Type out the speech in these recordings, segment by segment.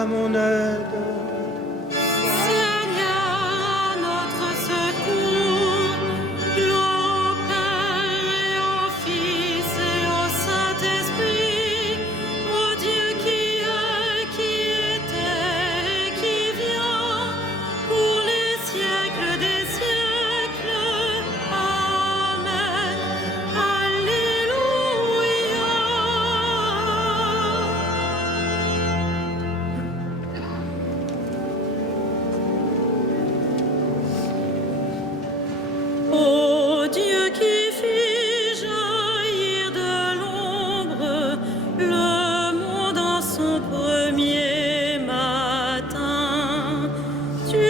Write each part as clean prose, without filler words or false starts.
à mon aide. Seigneur, notre secours, gloire au Père et au Fils et au Saint-Esprit, au Dieu qui est, qui était et qui vient, pour les siècles des siècles. Amen. Alléluia. Ô Dieu qui fit jaillir de l'ombre le monde en son premier matin, tu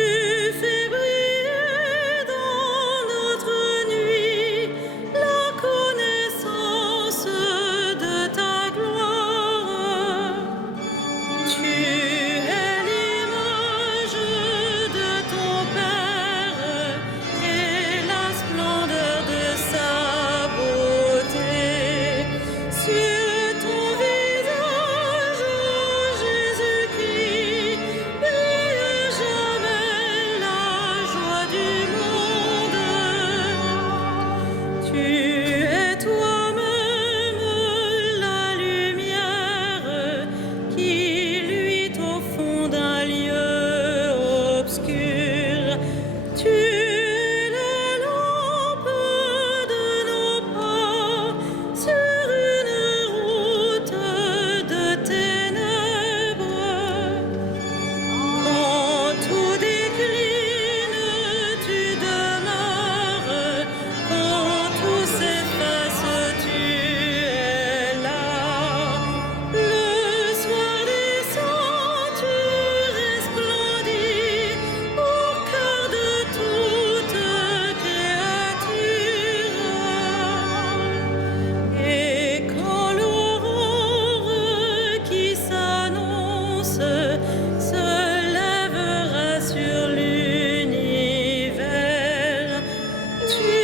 fais briller dans notre nuit la connaissance de ta gloire. Tu es l'image de ton Père et la splendeur de sa beauté. Sur ton visage, Jésus-Christ, brille jamais la joie du monde. Tu es toi-même la lumière qui luit au fond d'un lieu obscur. Tu es la lampe de nos pas sur une route de ténèbres. Quand tout décline, tu demeures. Quand tout s'efface, tu es là. Le soir descend, tu resplendis au cœur de toute créature. Et quand l'aurore qui s'annonce se lèvera sur l'univers, tu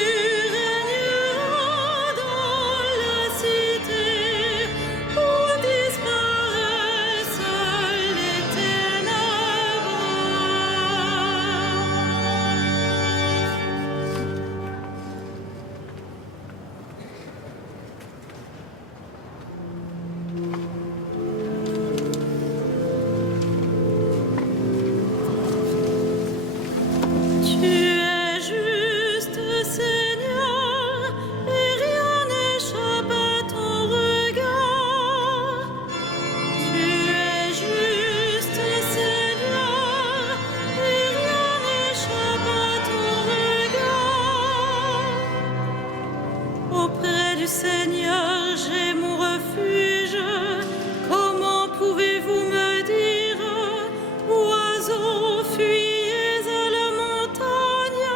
régneras dans la cité où disparaissent les ténèbres. Tu es juste, Seigneur, et rien n'échappe à ton regard. Tu es juste, Seigneur, et rien n'échappe à ton regard. Auprès du Seigneur, j'ai mon refuge. Comment pouvez-vous me dire, oiseaux, fuyez à la montagne?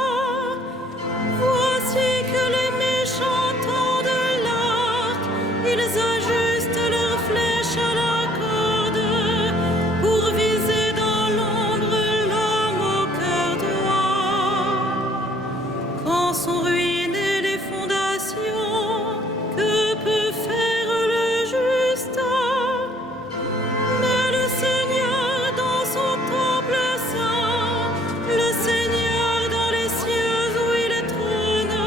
Voici que les méchants tendent l'arc, ils ajustent leurs flèches à la corde pour viser dans l'ombre l'homme au cœur droit. Quand sont ruinées les fondations, que peut faire le juste? Mais le Seigneur dans son temple saint, le Seigneur dans les cieux où il trône,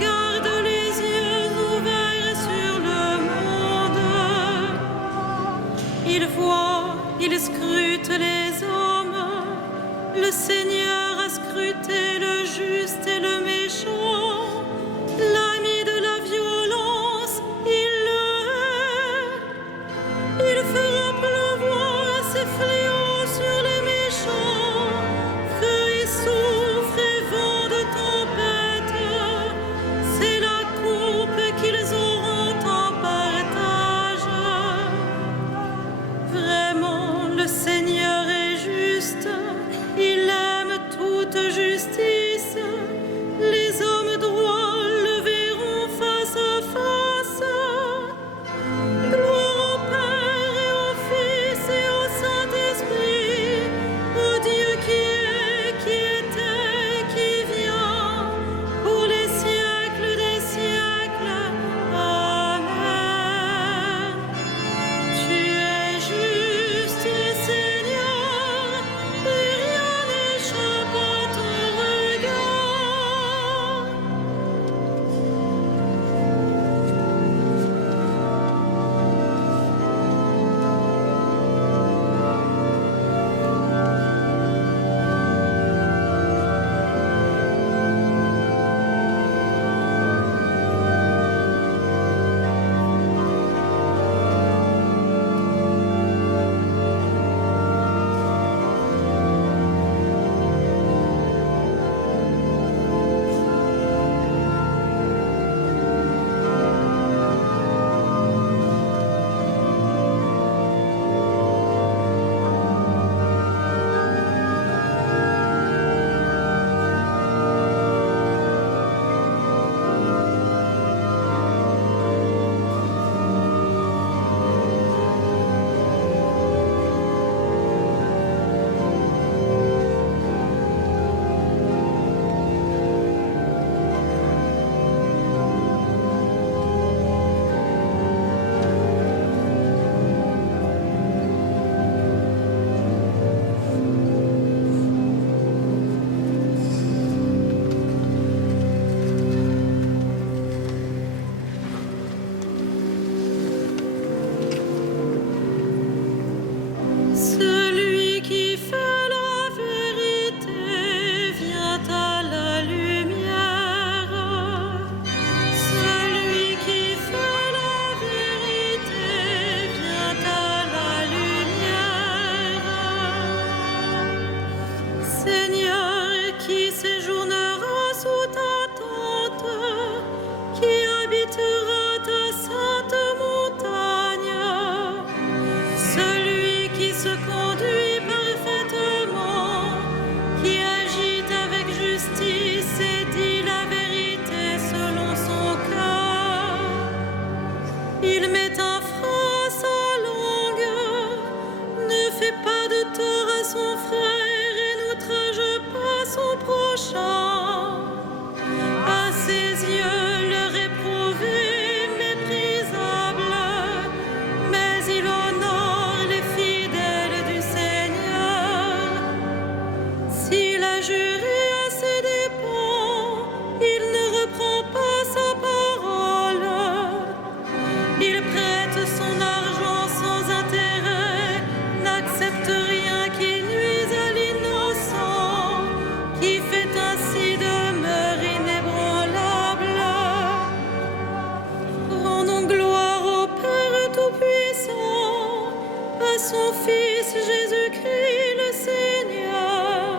garde les yeux ouverts sur le monde. Il voit, il scrute les hommes. Le Seigneur a scruté le juste et le méchant. L'ami de la violence, il le hait. Il fera pleuvoir ses fléaux sur les méchants. Feu et soufre et vent de tempête, c'est la coupe qu'ils auront en partage. Vraiment, le Seigneur est juste, il aime toute justice. son prochain. À ses yeux, le réprouvé méprisable, mais il honore les fidèles du Seigneur. S'il a juré à ses dépens, il ne reprend pas sa parole. Il prête son argent sans intérêt, n'accepte rien qui nuise à l'innocent, qui fait ainsi demeure inébranlable. Rendons gloire au Père Tout-Puissant, à son Fils Jésus-Christ le Seigneur,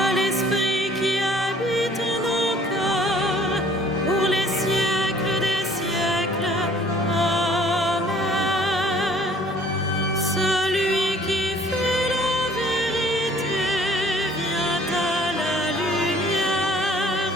à l'Esprit qui habite en nos cœurs, pour les siècles des siècles. Amen. Celui qui fait la vérité vient à la lumière.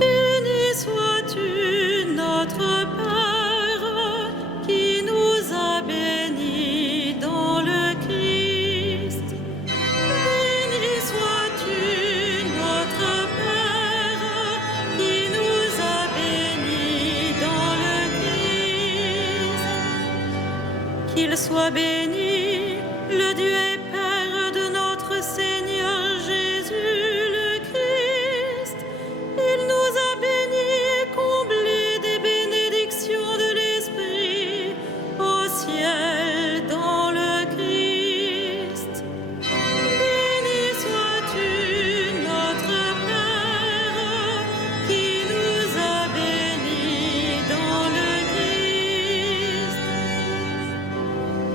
Béni sois-tu, notre Père, qui nous a bénis dans le Christ. Béni sois-tu, notre Père, qui nous a bénis dans le Christ. Qu'il soit béni, le Dieu et Père de notre Seigneur Jésus le Christ. Il nous a bénis et comblés des bénédictions de l'Esprit au ciel dans le Christ. Béni sois-tu, notre Père, qui nous a bénis dans le Christ.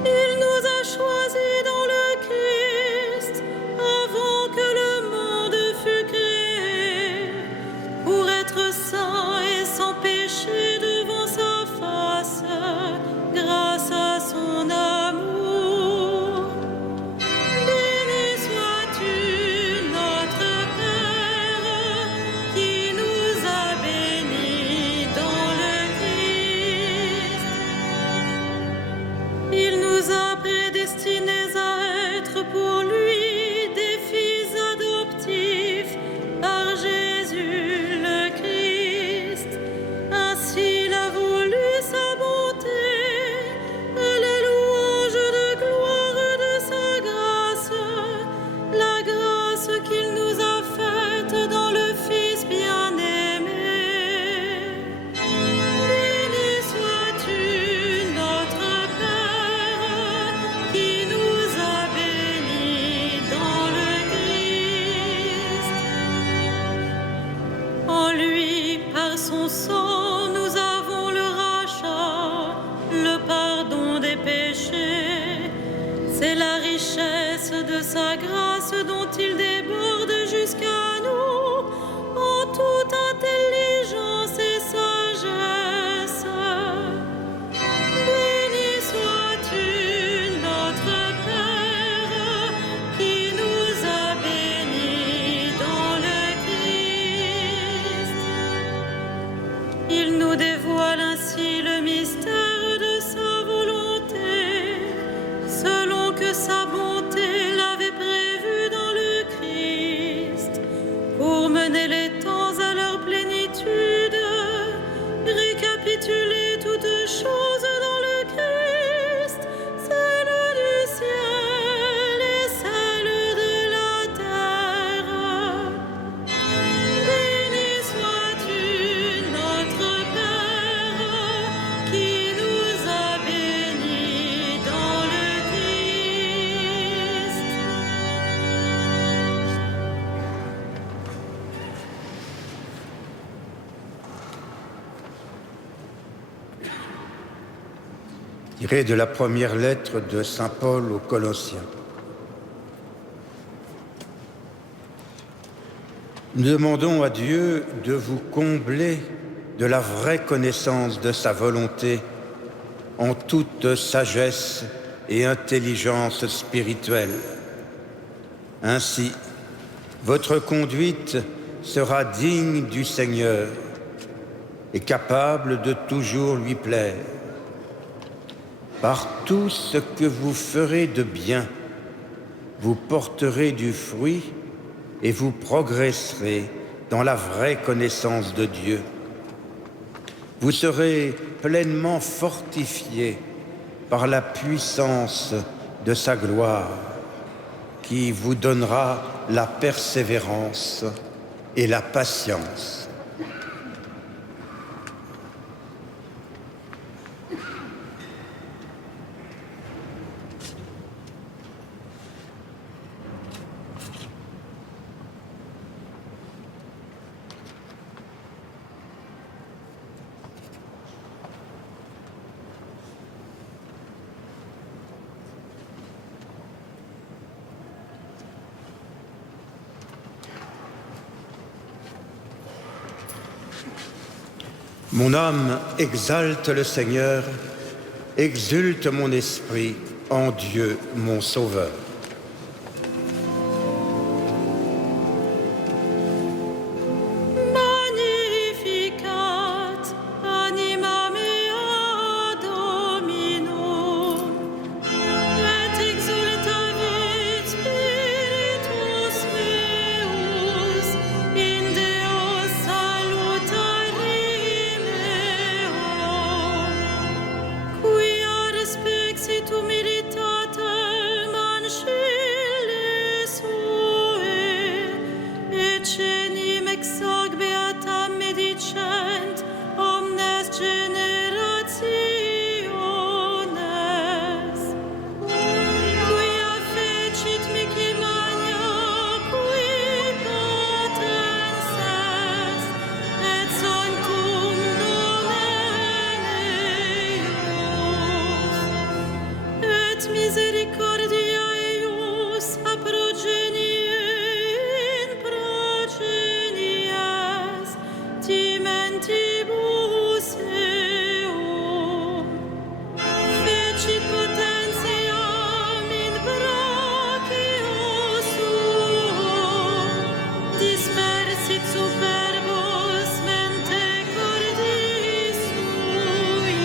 Il nous a choisis dans le Christ avant que le monde fût créé, pour être saints et sans péché devant sa face, grâce à son amour. Béni sois-tu, notre Père, qui nous a bénis dans le Christ. Il nous a prédestinés à être pour lui des fils adoptifs par Jésus le Christ. Ainsi il a voulu sa bonté, à la louange de gloire de sa grâce, la grâce qu'il nous a faite dans le Fils bien-aimé. Béni sois-tu, notre Père, qui nous a bénis dans le Christ. En lui, par son sang, nous avons le rachat, le pardon des péchés. C'est la richesse de sa grâce dont il déborde jusqu'à nous en toute intelligence et sagesse. nous dévoile ainsi le mystère de sa volonté, selon que sa bonté l'avait prévu dans le Christ, pour mener les temps à leur plénitude, récapituler toutes choses dans le Christ, celle du ciel et celle de la terre. Béni sois-tu, notre Père, qui nous a bénis dans le Christ. Tiré de la première lettre de saint Paul aux Colossiens. Nous demandons à Dieu de vous combler de la vraie connaissance de sa volonté en toute sagesse et intelligence spirituelle. Ainsi, votre conduite sera digne du Seigneur et capable de toujours lui plaire. Par tout ce que vous ferez de bien, vous porterez du fruit et vous progresserez dans la vraie connaissance de Dieu. Vous serez pleinement fortifiés par la puissance de sa gloire, qui vous donnera la persévérance et la patience. Mon âme exalte le Seigneur, exulte mon esprit en Dieu mon Sauveur. Magnificat anima mea Dominum, et exultavit spiritus meus in Deo salutari meo, quia respexit humilitatem ancille sue, et cenim exag beatam medicent omnes generationes, quia fecit mihi magna, qui potens est, et sanctum nomen eius, et misericordia eius a progenie in progenies timentibus eum, fecit potentiam in brachio suum, dispersit superbos mente cordis sui,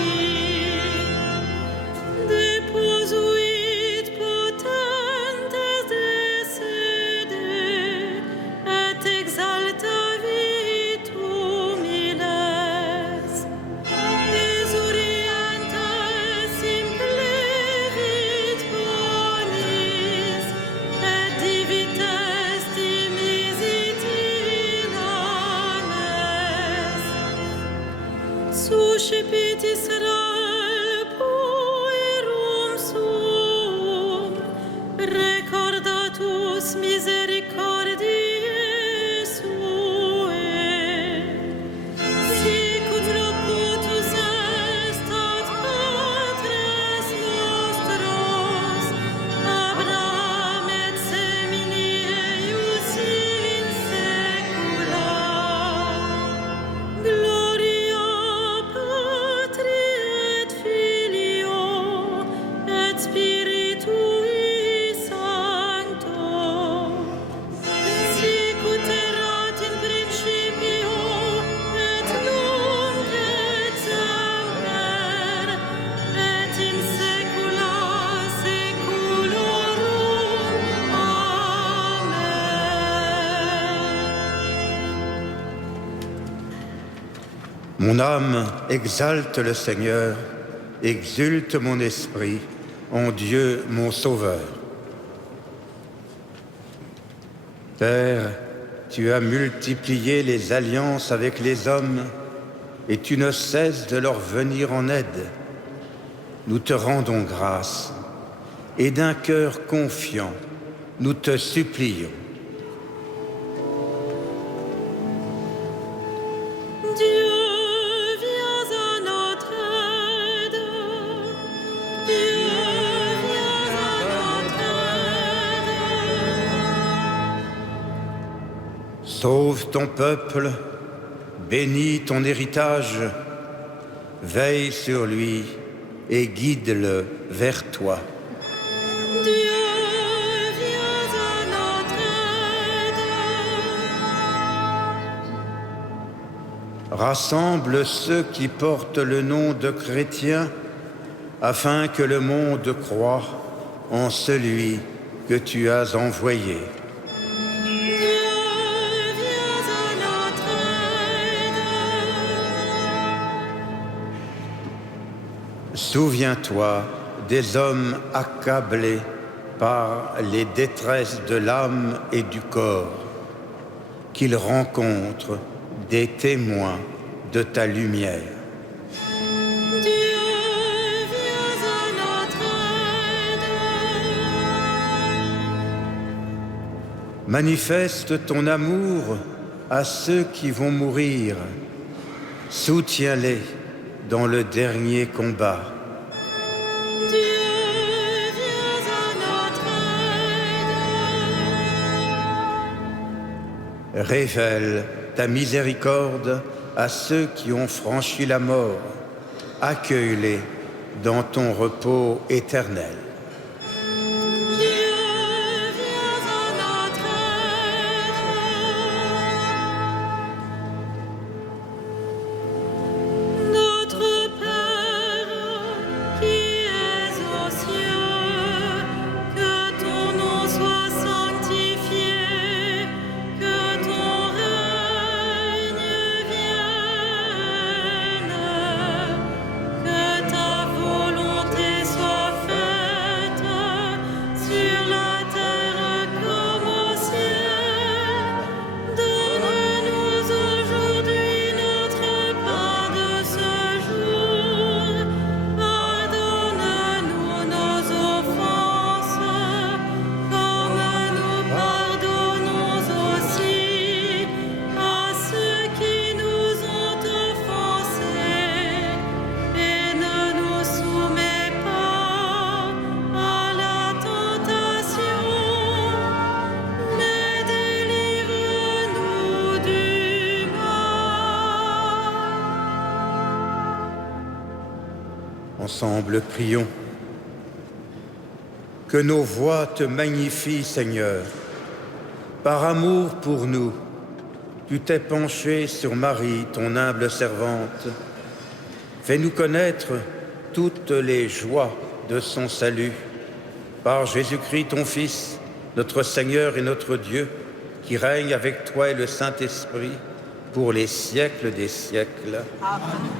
deposuit potentes de sede, et exaltavit humiles, exurientes implevit bonis, et divites dimisit in anes. Suscipit Israel puerum suum, recordatus misericordiae sue, sicut locutus est ad patres nostros, Abraham et semini eius in saecula. Gloria Patri Mon âme exalte le Seigneur, exulte mon esprit en Dieu mon Sauveur. Père, tu as multiplié les alliances avec les hommes et tu ne cesses de leur venir en aide. Nous te rendons grâce et d'un cœur confiant, nous te supplions. Sauve ton peuple, bénis ton héritage, veille sur lui et guide-le vers toi. Dieu, viens à notre aide. Rassemble ceux qui portent le nom de chrétiens, afin que le monde croie en celui que tu as envoyé. Souviens-toi des hommes accablés par les détresses de l'âme et du corps, qu'ils rencontrent des témoins de ta lumière. Dieu, viens à notre aide. Manifeste ton amour à ceux qui vont mourir. Soutiens-les dans le dernier combat. Révèle ta miséricorde à ceux qui ont franchi la mort. Accueille-les dans ton repos éternel. Dieu, viens à notre aide. Notre Père qui es aux cieux, que ton nom soit sanctifié. Ensemble, prions. Que nos voix te magnifient, Seigneur. Par amour pour nous, tu t'es penché sur Marie, ton humble servante. Fais-nous connaître toutes les joies de son salut. Par Jésus-Christ, ton Fils, notre Seigneur et notre Dieu, qui règne avec toi et le Saint-Esprit pour les siècles des siècles. Amen.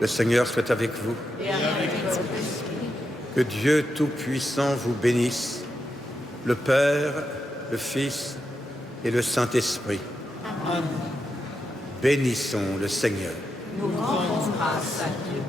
Le Seigneur soit avec vous. Et avec ton esprit. Que Dieu Tout-Puissant vous bénisse, le Père, le Fils et le Saint-Esprit. Amen. Bénissons le Seigneur. Nous rendons grâce à Dieu.